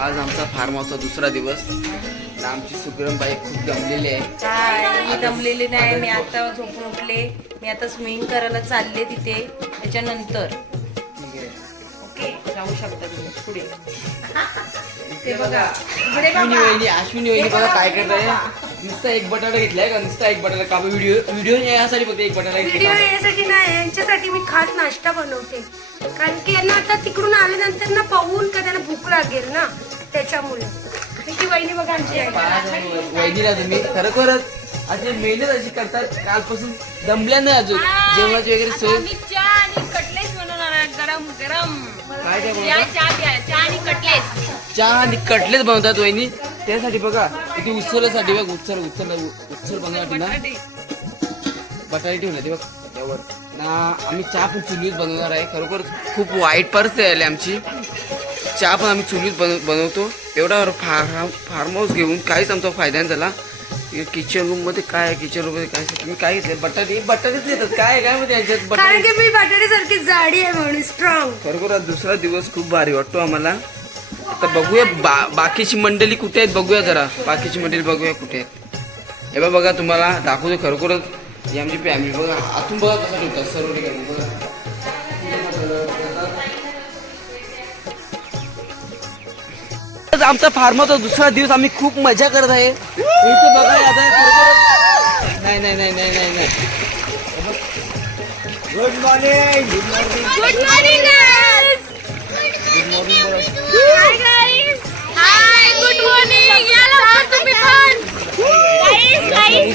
आज आमचा फार्म हाऊसचा दुसरा दिवस. आमची सुग्रमबाई खूप दमलेली आहे. मी दमलेली नाही. मी आता झोपून उठले. मी आता स्विमिंग करायला चालले तिथे. त्याच्यानंतर ओके जाऊ शकता तुम्ही पुढे. ते बघा अश्विनी वहिनी बघा काय करत आहे. नुसता एक बटाटा घेतलाय का? नुसता एक बटाटा का? व्हिडिओ यासाठी फक्त एक बटाटा व्हिडिओ यासाठी नाही, यांच्यासाठी मी खास नाश्ता बनवते. कारण की यांना आता तिकडून आल्यानंतर ना पाहून का त्यांना भूक लागेल ना, त्याच्यामुळे. ती वहिनी बघा आमची आहे. वहिनीला तुम्ही खरोखरच अशी मेहनत अशी करतात. कालपासून दमल्या नाही अजून. जेवणाची वगैरे सोय. कटलेस बनवणार गरम गरम. काय काय चहा आणि कटलेट बनवतात वहिनी. त्यासाठी बघा किती उचलसाठी बघ. उचल बनवण्यासाठी ना बटाटे ठेवले ते बघ त्यावर ना. आम्ही चहा पण चुलीत बनवणार आहे. खरोखर खूप वाईट परिस्थिती आली आमची. चहा पण आम्ही चुलीत बनवतो. एवढा फार्म हाऊस घेऊन काहीच आमचा फायदा नाही झाला. किचन रूम मध्ये काय, किचन रूम मध्ये काय तुम्ही काय घेतले? बटाटेच येतात. काय काय मध्ये यांच्यात कारण की मी बटाटे सारखी जाडी आहे म्हणून स्ट्रॉंग. खरोखर आज दुसरा दिवस खूप भारी वाटतो आम्हाला. आता बघूया बाकीची मंडळी कुठे आहेत बघूया. जरा बाकीची मंडळी बघूया कुठे आहेत. हे बघा तुम्हाला दाखवतो. खरोखरच ही आमची फॅमिली बघा. आतून बघा कसं ठेवतात सर्व ठिकाणी बघा. आमचा फार्माचा दुसरा दिवस. आम्ही खूप मजा करत आहे इथे बघा. आता नाही नाही नाही नाही नाही नाही. Good morning. Good morning. Good morning guys. Good morning. Hi guys. Hi good morning. या लवकर तुम्ही पण. गाईस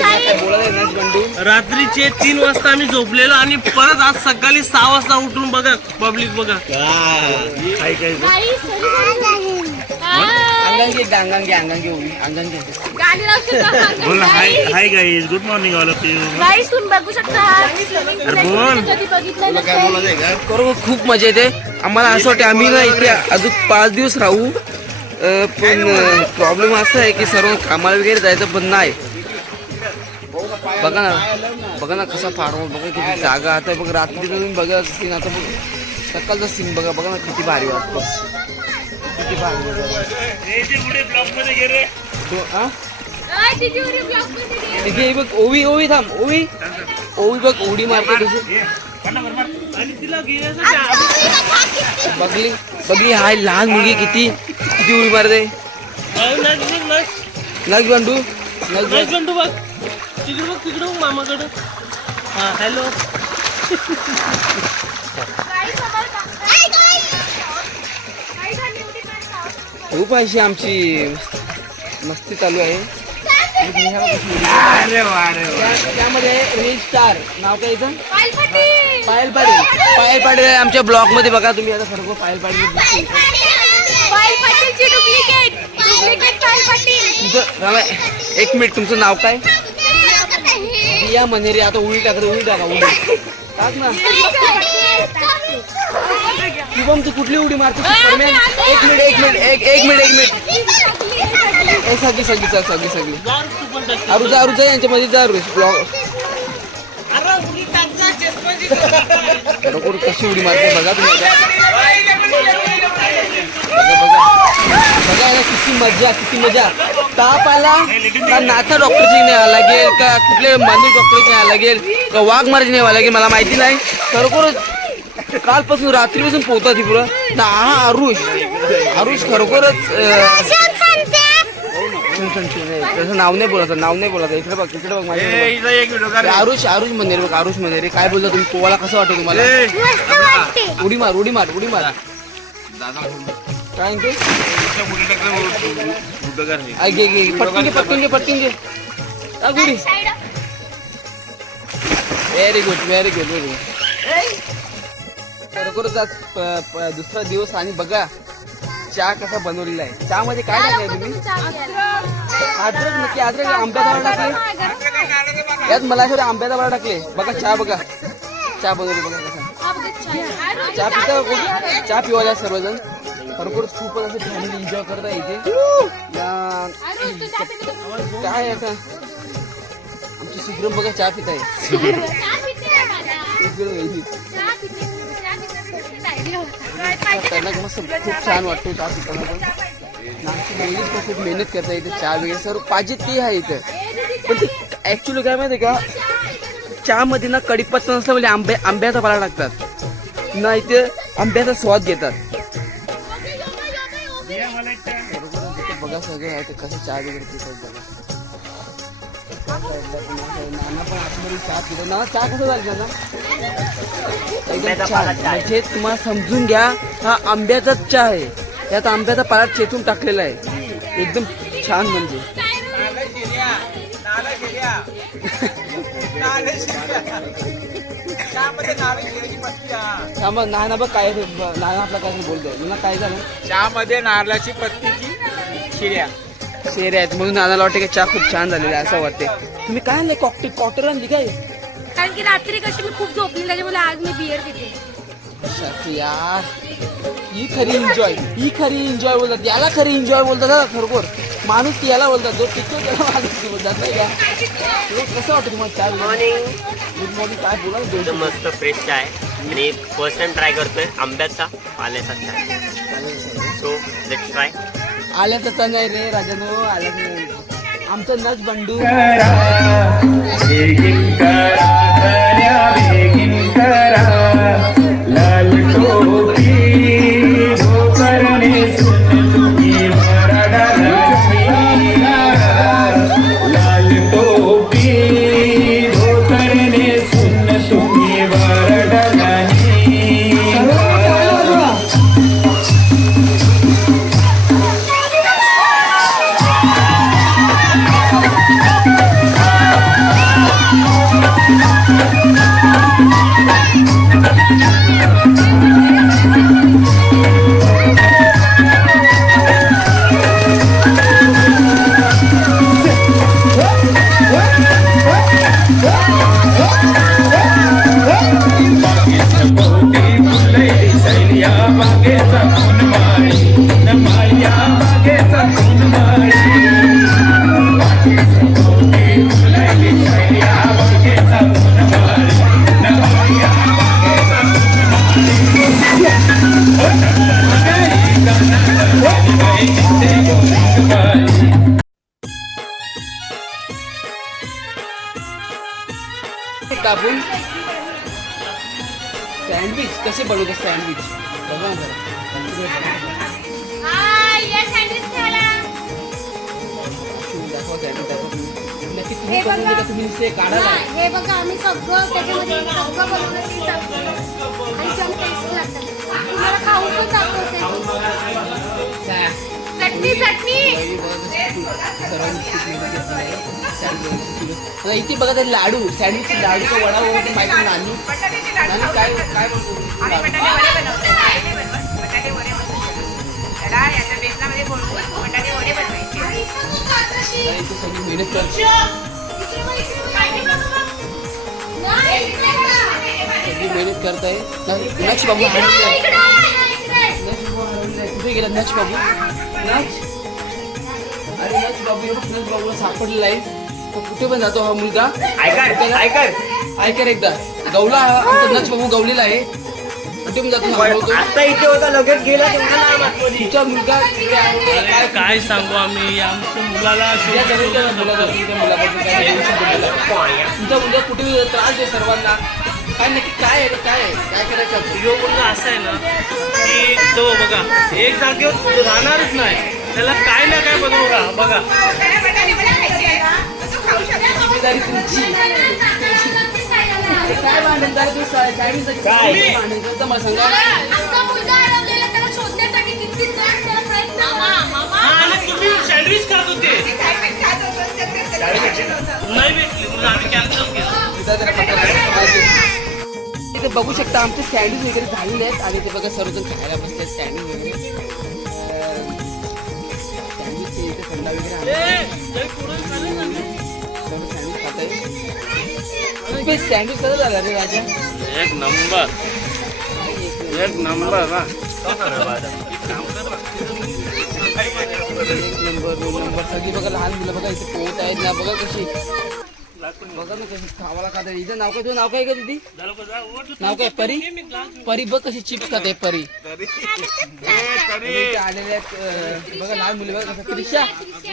रात्रीचे 3 वाजता आम्ही झोपलेलो आणि परत आज सकाळी 6 वाजता उठून बघा पब्लिक बघा. बोला hi guys. Good morning all of you. Guys तुम्ही बघू शकता. बोल. कधी बघितलं नसेल. खरोखर खूप मजा येते आम्हाला. असं वाटतं आम्ही ना इथे अजून 5 दिवस राहू. पण प्रॉब्लेम असा आहे की सर्व कामाला वगैरे जायचं पण नाही. बघा ना कसा फार्म बघा किती जागा. आता बघ रात्री तुम्ही बघा सीन. आता बघ सकाळचा सीन बघा. बघा ना किती भारी वाटतो. किती भारी तिथे बघ. ओवी थांब. ओवी बघ उडी मारते कशी. बघली हाय लहान मुलगी किती उडी मारते. नग बंडू बघ तिकडे बघ मामाकडे. हा हॅलो. खूप अशी आमची मस्ती चालू आहे. त्यामध्ये रील स्टार नाव काय इथं? पायल पाटील आमच्या ब्लॉग मध्ये बघा तुम्ही. आता खरोखर पायल पाटील तुमचं. एक मिनिट तुमचं नाव काय? दिया मनेरे. आता उडी टाका उडी टाक ना. शुभम तू कुठली उडी मारते? एक मिनिट. सगळी अरुजा यांच्यामध्ये जा. ब्लॉग खरोखर कशी उडी मारते बघा तुम्ही. बघा किती मजा. ताप आला का नाथा डॉक्टरची न्यावं लागेल का कुठले मानवी डॉक्टरची न्यावं लागेल का वाघ मारायची न्यावं लागेल मला माहिती नाही. खरोखरच कालपासून रात्रीपासून पोहता ती पुरं ना. हा आरुष खरोखरच त्याचं नाव नाही बोलायचं. इकडे बघ माझ्या. आरुष मनेरे बघ. आरुष मनेरे काय बोलता तुम्ही? पोवाला कसं वाटतं तुम्हाला? उडी मार. काय ते पटकन घे. गुडी. Very good. खरोखरच आज दुसरा दिवस. आणि बघा चहा कसा बनवलेला आहे. चहा मध्ये काय टाकलंय तुम्ही? अद्रक. नक्की अद्रक. आंब्याचा वाडा टाकले यात. मला आंब्याचा वाडा टाकले. बघा चहा बनवली बघा कसा. चहा पिवायला सर्वजण. खरोखरच खूपच असं फॅमिली एन्जॉय करता इथे. काय आता आमची सुग्रम बघा चहा पित आहे. त्यांना मस्त खूप छान वाटतो चहा पिताना पण. नाशिक लेडीज पण खूप मेहनत करतात इथे, चहा वगैरे सर्व पाहिजे ते आहे इथं. पण ते ॲक्च्युली काय माहिती आहे का, चहामध्ये ना कढीपत्ता नसला म्हणजे आंब्याचा पाला टाकतात ना, इथे आंब्याचा स्वाद घेतात. बघा सगळं आहे ते कसं चहा वगैरे पितात बघा. नाना पण आतमध्ये चहा पितो. नाना चहा कसं झाला ना, एकदम छान. म्हणजे तुम्हाला समजून घ्या, हा आंब्याचाच चहा आहे, यात आंब्याचा पाला चेचून टाकलेला आहे, एकदम छान. म्हणजे नाना बघ काय, नाना आपला काय बोलतोय ना, काय झालं चहामध्ये नारळाची पत्तीची शिर्या शेरे आहेत म्हणून नानाला वाटते की चहा खूप छान झालेला आहे असं वाटते. तुम्ही काय आणलंय, कॉकटेल आणली काय? कारण की रात्री कशी मी खूप झोपली, त्याच्यामुळे आज मी बिअर पिते. अच्छा यार, ही खरी एन्जॉय बोलतात, याला खरी एन्जॉय बोलतात ना खरोखर. माणूस ती याला बोलतात, जो पितो त्याला माणूस ती बोलतात नाही का. कसं वाटतं तुम्हाला चहा? Good morning. काय बोला, एकदम मस्त फ्रेश चहा आहे आणि फर्स्ट टाइम ट्राय करतोय आंब्याचा पाल्याचा चहा. So let's try. आल्याचा नाही रे राजानो, आल्याचा नाही. आमचं नच बंडू लाल टोपी धोतरने सुन तुम्ही वरडाला, लाल टोपी धोतरने सुन तुम्ही वरडाला. आपण सँडविच कसे बनवतात, सँडविच बघा ना जरा. दाखवा सँडविच, दाखवा तुम्ही. नक्की तुम्ही बनवले का, तुम्ही नुसते काढायला? हे बघा, आम्ही सगळं त्याच्यामध्ये सगळं बनवलं ते टाकलं आणि छान टेस्ट लागतात. तुम्हाला खाऊ पण दाखवते. चटणी आता इथे बघा ते लाडू, सँडविच लाडू का वडा वगैरे माहिती नानी काय काय इथे सगळी मेहनत करते, सगळी मेहनत करताय. नक्ष बाबू हरवलाय, कुठे गेला नक्ष बाबू? अरे नक्ष बाबू, नक्ष बाबूला सापडलेला आहे. कुठे पण जातो हा मुलगा. ऐकर एकदा, गवला आमचा नक्ष बाबू गवलेला आहे. कुठे पण जातो, आता इथे होता लगेच गेला तुमचा मुलगा काय सांगू आम्ही आमच्या मुलाला तुमचा मुलगा कुठे त्रास आहे सर्वांना. काय नक्की काय आहे, काय करायचं? यो मुलगा असा आहे ना की तो बघा एक जागेवर राहणारच नाही, त्याला काय ना काय बनवू का बघा. जिम्मेदारी तुमची. काय भांडण झालं, भांडायचं मला सांगा. आणि तुम्ही सँडविच खात होते नाही भेटली म्हणून आम्ही कॅन्सल केलं. इथे बघू शकता आमचे सँडविच वगैरे झालेले आहेत आणि ते बघा सर्वजण खायला बसले सँडविच वगैरे. सँडविचचे इथे थंडा वगैरे सँडविच खात आहे. सँडविच कसं झालं रे राजा? एक नंबर एक नंबर, 2 नंबर. सगळी बघा लहान मुलं बघा इथे पोहत आहेत ना, बघा कशी बघा ना कशी खावाला खात आहे. इथं नाव काय तुझं नाव काय का दीदी नाव काय परी परी बघ कशी चिप्स खाते परी इथे आलेल्या आहेत, बघा लहान मुली बघा कसं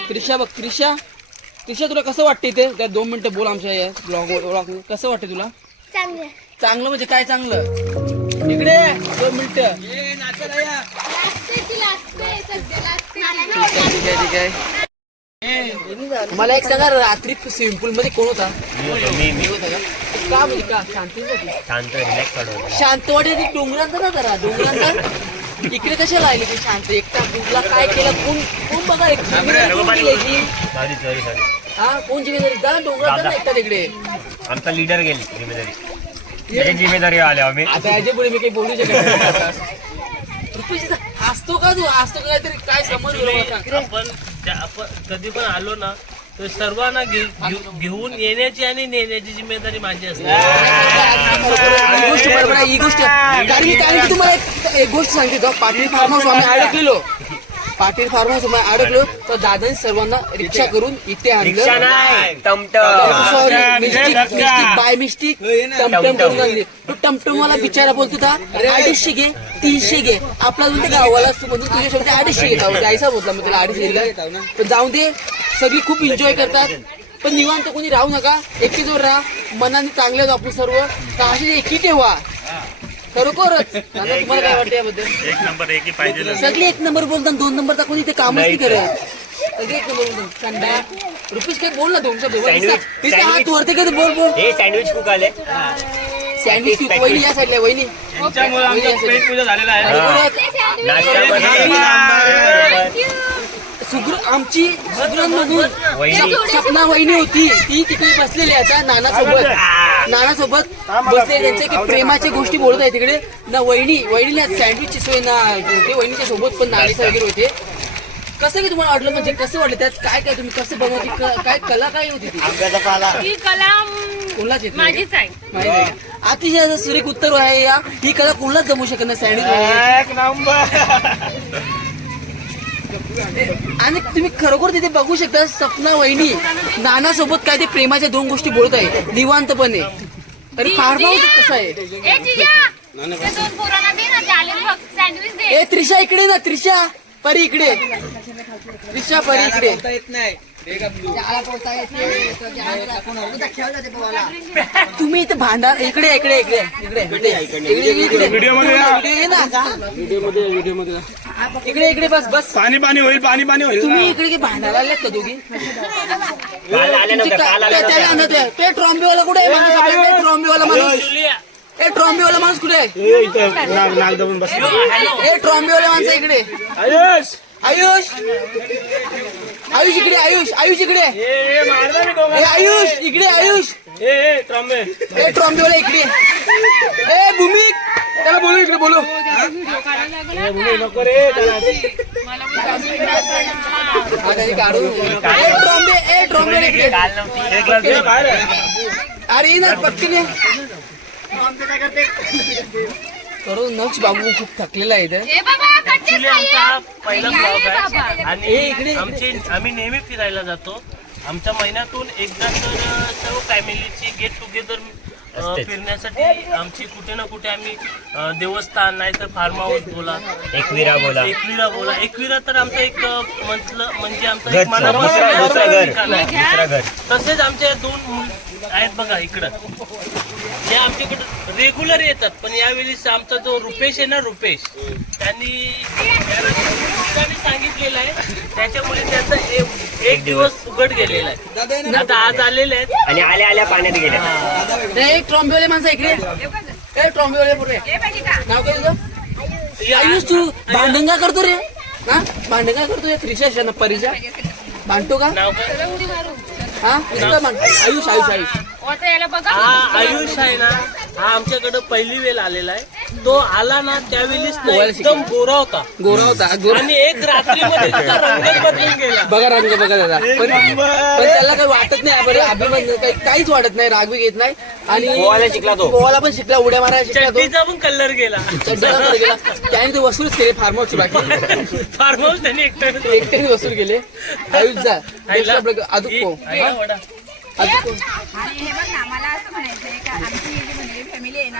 क्रिशा बघ क्रिशा तुला कसं वाटतं इथे त्या 2 मिनिटं बोल आमच्या या ब्लॉग कसं वाटतं तुला चांगलं म्हणजे काय चांगलं इकडे 2 मिनिटं ठीक आहे मला एक सांगा रात्री स्विमिंग पूल मध्ये कोण होता मी होता का म्हणजे का शांतीसाठी शांत रिलॅक्स वाटतो. शांत वाटे डोंगरांचा ना जरा डोंगरांचा इकडे कशाला आली ती शांत एकटा तुला काय केलं कोण कोण बघा एक जिम्मेदारी कोण केली याची? हा कोण जिम्मेदारी जा डोंगरात जा ना एकटा तिकडे आमचा लीडर गेली जिम्मेदारी त्याची जिम्मेदारी आले आम्ही आता याच्या पुढे मी काही बोलू शकत नाही. रुपेश, हसतो का तू हसतो का काहीतरी काय समज आपण कधी पण आलो ना तर सर्वांना घेऊन येण्याची आणि नेण्याची जिम्मेदारी माझी असते. ही गोष्ट बरोबर आहे ही गोष्ट कारण की तुम्हाला एक गोष्ट सांगते का पाटील फार्म हाऊस आम्ही अडकलेलो पाटील फार्म हाऊस आम्ही अडकलो तर दादाने सर्वांना रिक्षा करून इथे आणलं सॉरी बाय मिस्टेक टमटम करून आणली तो टमटमवाला बिचारा बोलतो था 250 घे 300 घे आपला बोलते गावाला म्हणून तुझ्या शेवटी 250 घेता ऐसा बोलला मग त्याला 250 पण जाऊ दे सगळी खूप एन्जॉय करतात पण निवांत कोणी राहू नका एकीजोर राहा मनाने चांगले आपण सर्व काही एकी ठेवा खरोखरच तुम्हाला काय वाटतं याबद्दल एक नंबर एक पाहिजे सगळे 1 नंबर बोलतात 2 नंबरचा कोणी ते कामच नाही करत सगळे 1 नंबर बोलतात संडा रुपेश काय बोल ना तुमच्या हात वरती काय बोल हे सँडविच कुक आले सँडविच वहिनी या साईडला वहिनी पूजा झालेला आहे आमची सुगरणमधून सपना वहिनी होती ती तिकडे बसलेली आता नानासोबत बसले त्यांच्या की प्रेमाच्या गोष्टी बोलत आहे तिकडे ना वहिनीला सँडविचची सोय ना होते वहिनीच्या सोबत पण नाणीचा वगैरे होते कसं की तुम्हाला वाटलं म्हणजे कसं वाटलं त्यात काय काय तुम्ही कसं बनवती काय कला काय होती ती कोणाच येत माझीच आहे माहिती आहे का? अतिशय सुरेख उत्तर आहे या ही कला कोणाच जमू शकत नाही सँडविच आणि तुम्ही खरोखर तिथे बघू शकता सपना वहिनी नानासोबत काय ते प्रेमाच्या 2 गोष्टी बोलत आहे निवांतपणे तरी फार्म हाऊस कसं आहे ए त्रिशा इकडे ना त्रिशा परी इकडे त्रिशा परी इकडे तुम्ही इथे भांडा इकडे इकडे इकडे इकडे व्हिडिओ मध्ये इकडे इकडे बस पाणी होईल तुम्ही इकडे भांडायला आलेत का दोघी ते ट्रॉम्बीवाला कुठे आहे ट्रॉम्बीवाला माणूस कुठे आहे ए ट्रॉम्बीवाला माणसं इकडे आयुष इकडे आयुष इकडे आयुष इकडे आयुष ए ट्रॉम्बीवाला इकडे ए भूमिक त्याला बोलू इकडे बोलू ट्रॉम्बे इकडे अरे ना पटकन करून नक्ष बाबू खूप थकलेला आहे इथे ऍक्च्युली आमचा हा पहिला ब्लॉग आहे आणि आम्ही नेहमी फिरायला जातो आमच्या महिन्यातून एकदा तर सर्व फॅमिलीची गेट टुगेदर फिरण्यासाठी आमची कुठे ना कुठे आम्ही देवस्थान नाही तर फार्म हाऊस बोला एकविरा तर आमचं एक म्हणजे आमचं एक मनापासून तसेच आमच्या 2 आहेत बघा इकडं जे आमच्याकडे रेग्युलर येतात पण यावेळी आमचा जो रुपेश आहे ना रुपेश त्यांनी सांगितलेलं आहे त्याच्यामुळे त्यांचा एक दिवस उघड गेलेला आहे आता आज आलेले आहेत आणि आल्या पाण्यात गेले एक ट्रॉम्बीवाले माणसं इकडे ए ट्रॉम्बीवाले पुढे नाव काय तुझं आयुष तू भांडण का करतो रे हा भांडण का करतो त्रिशा परीच्या भांडतो का नाव काय हा आयुष हा आयुष आहे ना हा आमच्याकडे पहिली वेळ आलेला आहे तो आला ना त्यावेळीच तो एकदम गोरा होता आणि एक रात्रीमध्ये त्याचा रंगच बदलून गेला बघा रंग बघा दादा पण त्याला काही वाटत नाही बरं अभिमान काहीच वाटत नाही रागवी घेत नाही आणि पोहायला पण शिकला उड्या मारायला शिकला चड्डीचा पण कलर गेला त्याने ते वसूलच केले फार्म हाऊसची बाकी फार्म हाऊस त्यांनी एकट्याने वसूल केले आयुष जा आणि हे बघ ना, मला असं म्हणायचंय का आमची ही जी म्हणजे फॅमिली आहे ना,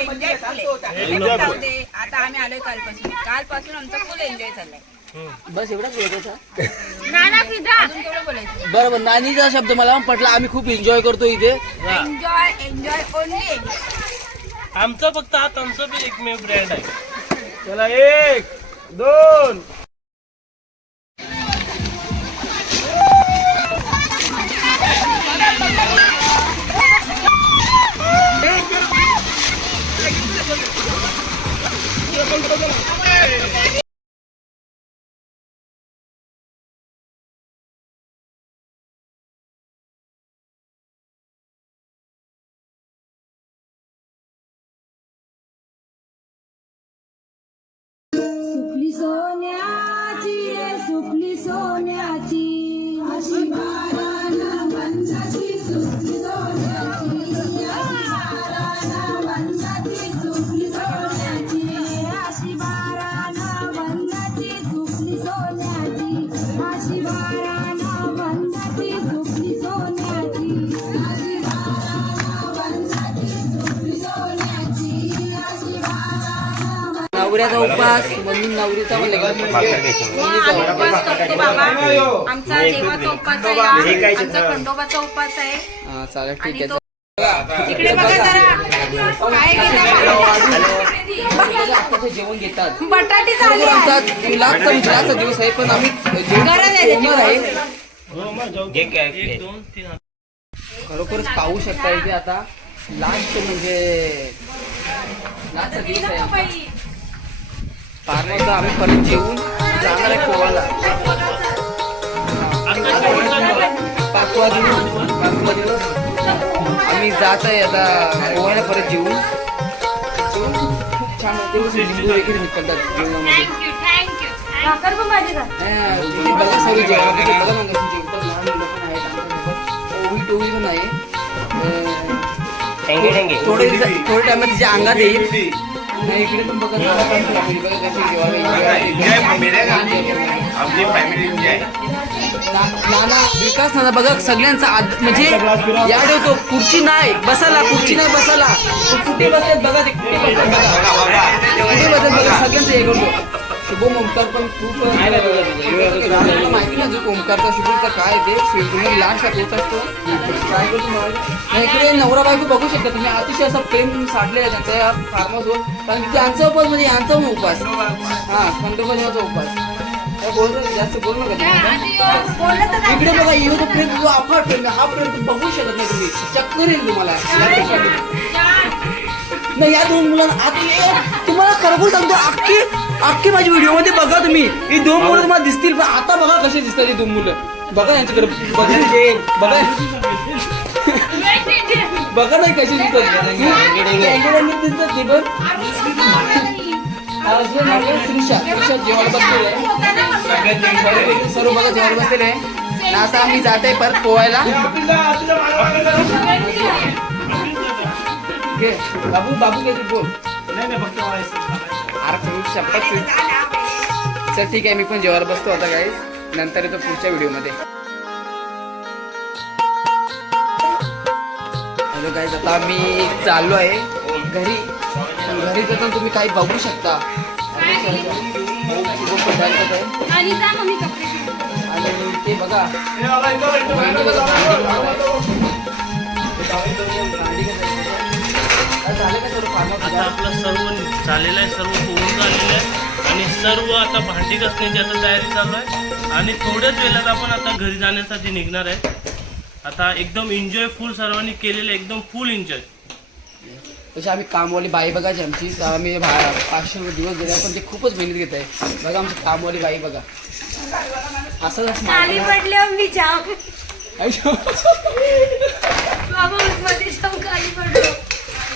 एन्जॉय फुल आहे. जाऊ दे, आता आम्ही आलोय कालपासून आमचा फुल एन्जॉय चाललाय. बस एवढाच बोलायचा. अजून केवढं बोलायचं? बरोबर, नानीचा शब्द मला पटला. आम्ही खूप एन्जॉय करतो इथे. Enjoy only enjoy. आमचा फक्त हा तंसो बी एकमेव ब्रँड आहे. चला 1 2 सुकली सोन्याची सुकली सोन्याची अशी बाराना वंशाची सुकली सोन्याची बाराना वंशाची सुकली सोन्याची अशी बाराना वंशाची सुकली सोन्याची अशी बाराना वंशाची सुकली सोन्याची अशी बाराना वंशाची सुकली सोन्याची अशी बाराना नवऱ्याचा उपवास म्हणून नवरीचा पण मग आम्ही उपवास करते बाबा. आमचा देवाचा उपवास आहे हा. आमचा खंडोबाचा उपवास आहे. हा चालेल ठीक आणि आहे. तो इकडे बघा जरा काय आत्ताचं जेवण घेतात. बटाटे झाले आमचा लाखचा दिवस आहे पण आम्ही जेवण आहे. 1 2 3 खरोखरच पाहू शकता इथे आता लास्ट म्हणजे लास्टचा दिवस आहे. पारण्याचं आम्ही परत जेवून जाणार आहे गोवाला. 5वा दिवस आम्ही जात आहे आता गोव्याला परत जेवून. खूप छान होते. लिंबू वगैरे निघतात जेवणामध्ये. भाकर पण पाहिजे का? तुम्ही बघा सगळे जेवणामध्ये बघा ना कशी जेवतात. लहान मुलं पण आहेत आमच्यासोबत. ओवी टोवी पण आहे. थोडे टायमात तिच्या अंगात येईल. इकडे पण बघा फॅमिली बघा कशी नाना विकास नाना बघा सगळ्यांचा म्हणजे याड होतो. खुर्ची नाही बसायला कुठे बसतात बघा ते कुठे बसतात बघा सगळ्यांचं हे करतो. शुभम ओमकार पण खूप माहिती ना जो ओमकारचा शुभमचा काय ते तुम्ही लास्ट होत असतो काय करतो. इकडे नवरा बायको बघू शकता तुम्ही. अतिशय असं प्रेम साठलेलं आहे त्यांचा या फार्महाऊसवर. कारण की त्यांचा उपवास म्हणजे यांचा पण उपवास. हा खंडोबाचा उपवास. जास्त बोलू नका. इकडे बघा येऊ प्रेम जो अफाट प्रेम हा प्रेम तुम्ही बघू शकत नाही. तुम्ही चक्कर येईल तुम्हाला. नाही या 2 मुलांना आता तुम्हाला खरोखर सांगतो अख्खी माझ्या व्हिडिओ मध्ये बघा तुम्ही. ही 2 मुलं तुम्हाला दिसतील पण आता बघा कसे दिसतात ही 2 मुलं. बघा यांच्याकडे बघा बघा नाही कशी दिसतात. दिसतात ते पण श्रीषा जेवायला बसलेले आहे. सर्व बघा जेवायला बसलेले आहे. आता आम्ही जात आहे परत पोहायला. बाबू काय बोल. चल ठीक आहे मी पण जेवायला बसतो आता काही नंतर येतो पुढच्या व्हिडिओमध्ये. हॅलो गाईज आता मी चाललो आहे घरी. घरी जाताना तुम्ही काही बघू शकता. आणि ते बघा आता आपलं सर्व झालेलं आहे. सर्व पोहून झालेलं आहे आणि सर्व आता भांडी घासण्याची आता तयारी चालू आहे. आणि थोड्याच वेळात आपण आता घरी जाण्यासाठी निघणार आहे. आता एकदम एन्जॉय फुल सर्वांनी केलेलं आहे. एकदम फुल एन्जॉय. तशी आम्ही कामवाली बाई बघायची आमची. आम्ही 500 दिवस गेले पण ते खूपच मेहनत घेत आहे. बघा आमची कामवाली बाई बघा असं खाली पडले मी जाम बाबा मध्ये जाऊन खाली पडलो.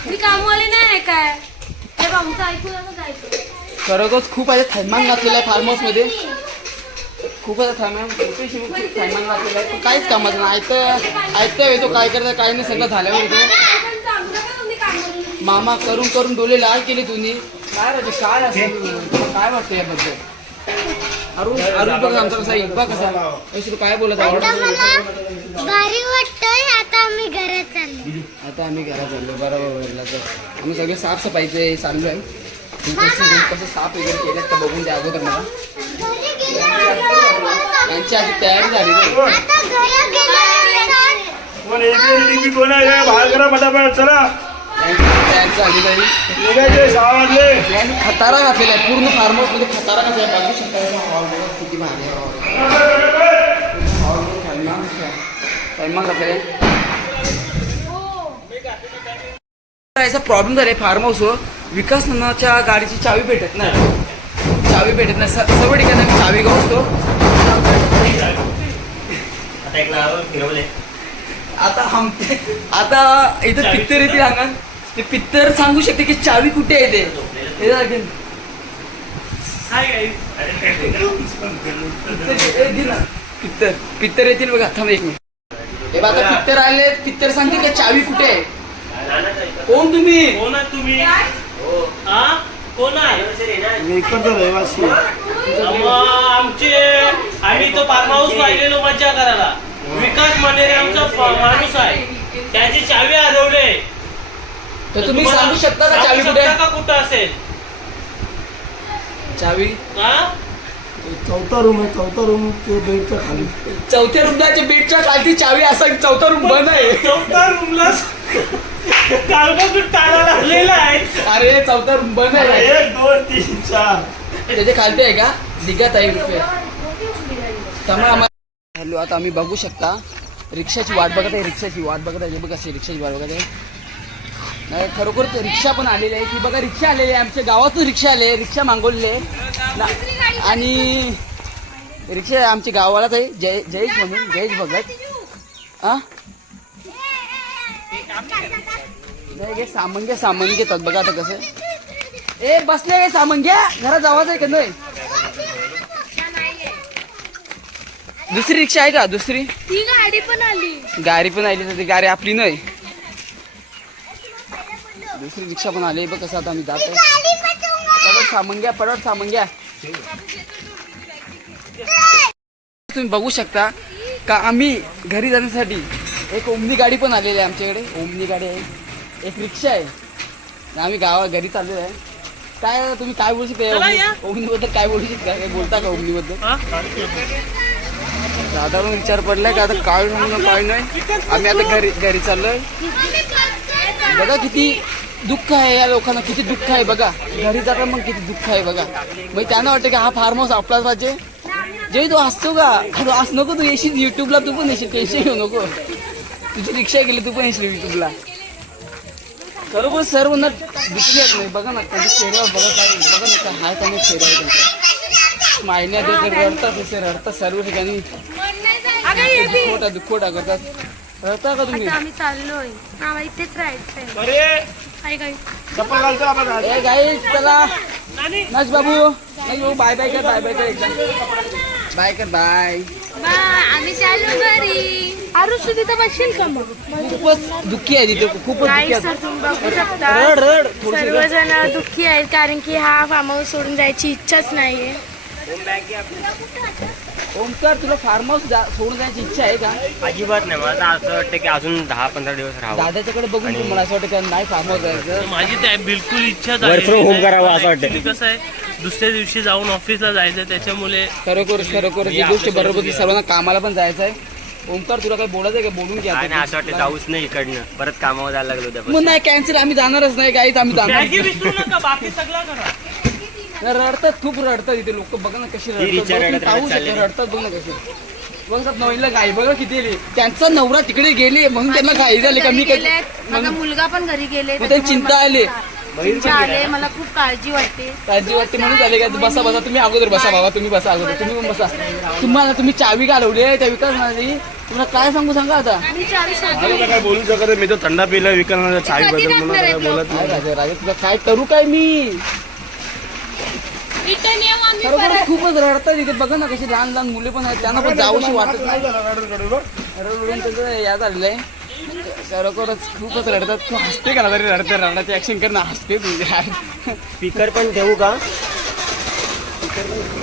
मी कामवाले नाही काय हे आमचं ऐकून खरोखरच खूप आहे थैमान घातलेलं आहे फार्म हाऊस मध्ये. खूप आता थैमान घातलेलं आहे पण काहीच कामाचं नाही. ऐकता येतो काय करता काय नाही सगळं झाल्यावर येतो. मामा करून डोले लाल केले तुम्ही. काय राहते काय असेल काय वाटतं याबद्दल. अरुण अरुण बघा आमचा कसा इब्बा कसा तू काय बोलत आहे भारी वाटतंय. आता आम्ही घरात चाललो. आता आम्ही घरात चाललो बरोबर तर आम्ही सगळे साफसफाईचे चालू आहे कसं साफ वगैरे केलं तर बघून द्या अगोदर मला यांची आधी तयारी झाली नाही. आता घरात गेल्यानंतर कोण एक कोण आहे बाहेर करा पटापट चला तयारी झाली नाही निघायचे 6 वाजले. यांनी खतारा घातलेला आहे पूर्ण फार्म हाऊस मध्ये खतारा घातला आहे बघू शकता हॉल बघा किती भारी हॉल स्वयंपाक घातलेला आहे. याचा प्रॉब्लेम झाला आहे फार्म हाऊसवर विकास नानाच्या गाडीची चावी भेटत नाही सर्व ठिकाणी आम्ही चावी घेऊ असतो. आता एक नाव फिरवले आता इथं पित्तर येते अंगण ते पित्तर सांगू शकते की चावी कुठे आहे ते लागेल पित्तर येतील बघा थांब एक मिनिट हे बघा आता पित्तर आले पित्तर सांगते की चावी कुठे आहे. कोण तुम्ही कोण आहे तुम्ही हा कोण आहे रहिवासी आमचे आम्ही तो फार्म हाऊस पाहिलेलो मज्जा करायला. विकास मानेरे आमचा माणूस आहे त्याची चावी हरवले. तर तुम्ही सांगू शकता का चावी कुठे आहे? का कुठं असेल चावी हा चौथा रूम ते बेडच्या खाली. चौथ्या रूमच्या बेडच्या खालती चावी असा चौथा रूम बंद आहे. चौथा रूमला कालपासून टाळा लागलेला आहे. अरे चौथा रूम बंद आहे 1 2 3 4 त्याच्या खालती आहे का दिघत आहे रुपये त्यामुळे आम्हाला हॅलो आता आम्ही बघू शकता रिक्षाची वाट बघत आहे रिक्षाची वाट बघत आहे बघा अशी रिक्षाची वाट बघत आहे नाही खरोखर रिक्षा पण आलेली आहे की बघा रिक्षा आलेली आहे आमच्या गावातून रिक्षा आले रिक्षा मागवलेली आहे आणि रिक्षा आमच्या गावालाच आहे जयेश म्हणून जयेश भगत हा नाही हे सामान घेतात बघा आता कसं ए बसले सामान घ्या घरात जावाच आहे का नाही दुसरी रिक्षा आहे का दुसरी ती गाडी पण आली. तर ती गाडी आपली नाही दुसरी रिक्षा पण आली बघ कसं आता आम्ही जातो पडवट सामान घ्या तुम्ही बघू शकता का आम्ही घरी जाण्यासाठी एक ओमनी गाडी पण आलेली आहे आमच्याकडे ओमनी गाडी आहे एक रिक्षा आहे आम्ही घरी चाललेलो आहे काय तुम्ही काय बोलू शकता ओमनी बद्दल काय बोलू शकता काय बोलता का ओमनी बद्दल साधारण विचार पडलाय का आता काय सांगणं काय नाही आम्ही आता घरी चाललोय बघा किती दुःख आहे या लोकांना किती दुःख आहे बघा घरी जाता मग किती दुःख आहे बघा मग त्यांना वाटतं की हा फार्म हाऊस आपलाच पाहिजे जे तू हसतो का तू हस नको तू येशील युट्यूबला तू पण येशील टेन्शन घेऊ नको तुझी रिक्षा गेली तू पण येशील युट्यूबला बरोबर सर्वांना दुःखी आहेत नाही बघा ना त्यांच्या चेहऱ्यावर बघा ना हाय त्याने चेहरा आहे त्यांचा मायन्या रडतात सर्व ठिकाणी दुखोटा करतात रडता का तुम्ही आम्ही चाललोय आम्हाला इथेच राहायचंय. गाईस चला नच बाबू नाही बाय कर एकदम बाय कर बाय आम्ही चाललो घरी. आरुष तिथं बसशील का मग खूपच दुःखी आहे तिथे खूपच दुःखी आहे. तुम्ही बघू शकता रड थोडीशी रड. सर्वजण दुःखी आहेत कारण की हा फार्म हाऊस सोडून जायची इच्छाच नाहीये. ओमकार तुला फार्म हाऊस सोडून जायची इच्छा आहे का अजिबात नाही मला असं वाटतं की अजून 10-15 दिवस राहावं दादाच्याकडे बघून मला असं वाटतं का नाही फार्म हाऊस जायचं माझी त्या बिलकुल इच्छा Work from home करावं असं वाटतं. Actually कसं आहे दुसऱ्या दिवशी जाऊन ऑफिसला जायचं त्याच्यामुळे खरोखर जी गोष्ट बरोबर की सर्वांना कामाला पण जायचं आहे ओमकार तुला काही बोलायचं आहे का बोलून घ्या आणि असं वाटतं जाऊच नाही इकडनं परत कामावर जायला लागलो मग उद्यापासून नाही कॅन्सल आम्ही जाणारच नाही काहीच आम्ही मॅगी जाणार विसरू नका बाकी सगळं करा. रडतात खूप रडतात इथे लोक बघा ना कशी रिक्षा रडत पाहू चालले. शकता रडतात बघ ना कशी बघ नवीनला गाई बघा किती आली त्यांचा नवरा तिकडे गेले म्हणून त्यांना घाई झाली कमी माझा मुलगा पण घरी गेले मग त्यांची चिंता आली चिंता आले मला खूप काळजी वाटते. काळजी वाटते म्हणून झाले का बसा तुम्ही अगोदर बसा बाबा तुम्ही बसा अगोदर तुम्ही पण बसा तुम्ही चावी घालवली त्या विकास म्हणाली तुम्हाला काय सांगा आता आम्ही चावी शोधली. काय बोलू शकत मी तो थंडा पिला विकायला चाय बद्दल म्हणून काय बोलत काय राजा तुला काय करू काय मी खरोखर खूपच रडतात इथे बघा ना कशी लहान लहान मुले पण आहेत त्यांना पण जावंशी वाटत नाही रडून त्याचं या झालेलं आहे खरोखरच खूपच रडतात तू हसते का तरी रडते ऍक्शन कर ना हसते तू यार स्पीकर पण ठेवू का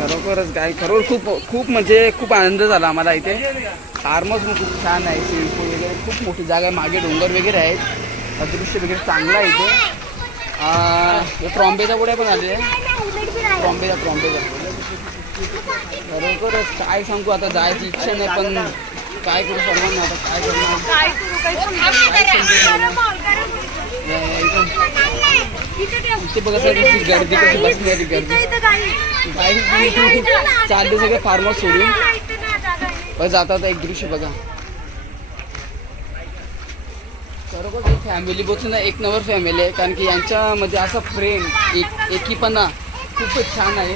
खरोखरच काय खरोखर खूप म्हणजे खूप आनंद झाला आम्हाला इथे. फार्म हाऊस पण खूप छान आहे, स्विमिंग पूल वगैरे खूप मोठी जागा आहे, मागे डोंगर वगैरे आहेत, दृश्य वगैरे चांगलं आहे इथे. ट्रॉम्बेचा पुढे पण आले ट्रॉम्बेचा खरोखरच काय सांगू आता, जायची इच्छा नाही पण काय करू शकणार नाही आता, काय करणार. इथे बघा सगळी गर्दी कशी बसली गर्दी चालते सगळे फार्म हाऊस सोडून बस जातात. एक दृश्य बघा खरोखर फॅमिली बसून एक नंबर फॅमिली आहे, कारण की यांच्यामध्ये असा प्रेम एकीपणा खूपच छान आहे.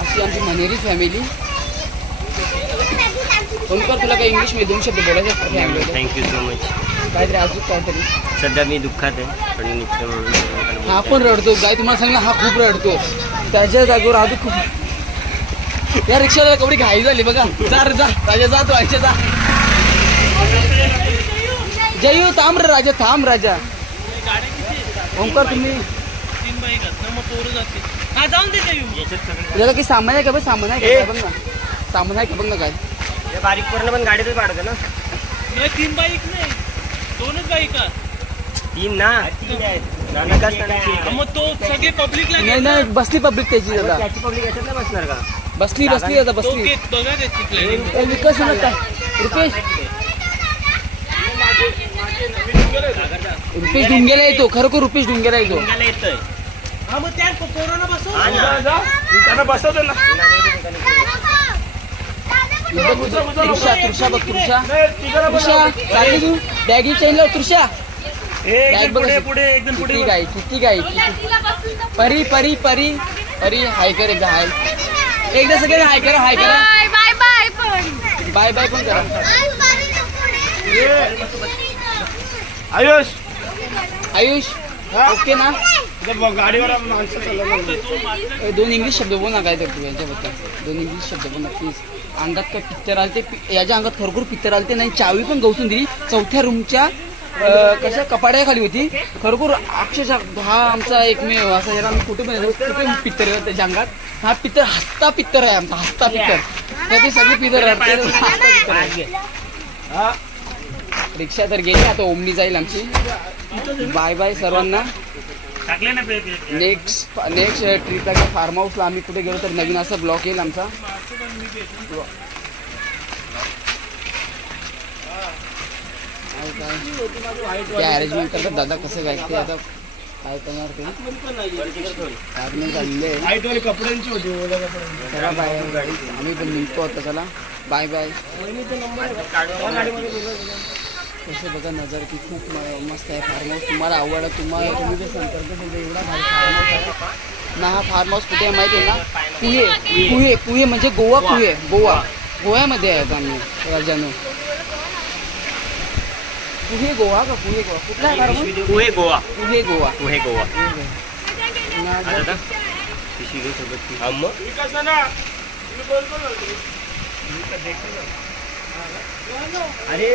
अशी आमची मनेरी फॅमिली. ओमकार तुला काही इंग्लिशमध्ये 2 शब्द बोलायचे फॅमिली? Thank you so much. काहीतरी अजून काहीतरी. सध्या मी दुःखात आहे पण निघतो म्हणून. हा पण रडतो गाय, तुम्हाला सांगला हा खूप रडतो. त्याच्या जागेवर आधी खूप या रिक्षाला कवडी घाई झाली बघा. जा रे जा राजा, जा तू आयच्या जा. जयू थांब रे राजा, थांब राजा. ओंकार तुम्ही त्याला काही सामान आहे का बघ, सामान आहे का बघ ना, सामान आहे का बघ ना काय. बारीक पूर्ण पण गाडीतच पाडतो ना. 3 बाईक नाही, 2च बाईक आहेत. 3 ना, 3 आहेत. मग तो सगळे पब्लिकला नाही नाही बसली पब्लिक त्याची दादा, त्याची पब्लिक याच्यात नाही बसणार का? बसली आता बसली. बघा त्याची प्लॅनिंग. ए, विकास ना काय रुपेश ढुंगेला येतो, खरोखर रुपेश ढुंगेला येतो. तुम्हाला येतोय. हा मग त्या कोरोना बसव. हा ना. त्यांना बसवतो ना. तृषा बघ तृषा चालली तू बॅगी चेंज लाव तृषा. बॅग बघ किती गाय परी परी परी परी हाय कर एकदा, हाय एकदा सगळे हाय करा, हाय करा, बाय बाय पण करा. आयुष आयुष ओके ना. गाडीवर माणसं चाललं. 2 इंग्लिश शब्द बोल ना काय तर तू यांच्याबद्दल. 2 इंग्लिश शब्द बोल ना प्लीज. अंगात काय पित्तर आलते, याच्या अंगात खरोखर पित्तर आलते नाही. चावी पण गवसून दिली 4थ्या रूमच्या कशा कपाड्याखाली होती. खरोखर अक्षरशः हा आमचा एकमेव असा याला आम्ही कुठे पण कुठे पित्तर येतात त्याच्या अंगात. हा पित्तर हसता पित्तर आहे आमचा, हसता पित्तर. ते सगळे पित्तर आहे. रिक्षा तर गेली, आता ओमनी जाईल आमची. बाय बाय सर्वांना. नेक्स्ट ट्रिपला किंवा फार्म हाऊसला आम्ही कुठे गेलो तर नवीन असा ब्लॉग येईल आमचा. काय अरेंजमेंट करतात दादा, कसं काय ते आता काय करणार ते चालले. कपड्यांची होती. चला बाय, आम्ही पण निघतो आता. चला बाय बाय. कसं बघा नजर की खूप मस्त आहे फार्म हाऊस. तुम्हाला आवडला, तुम्ही जर संपर्क केला एवढा भारी फार्म हाऊस आहे ना. हा फार्म हाऊस कुठे आहे माहिती आहे ना? कुहे म्हणजे गोवा. गोव्यामध्ये आहेत आम्ही राजानो. कुहे गोवा का कुहे गोवा कुठला आहे फार्म हाऊस? कुहे गोवा. कुहे गोवा. कुहे गोवा. अरे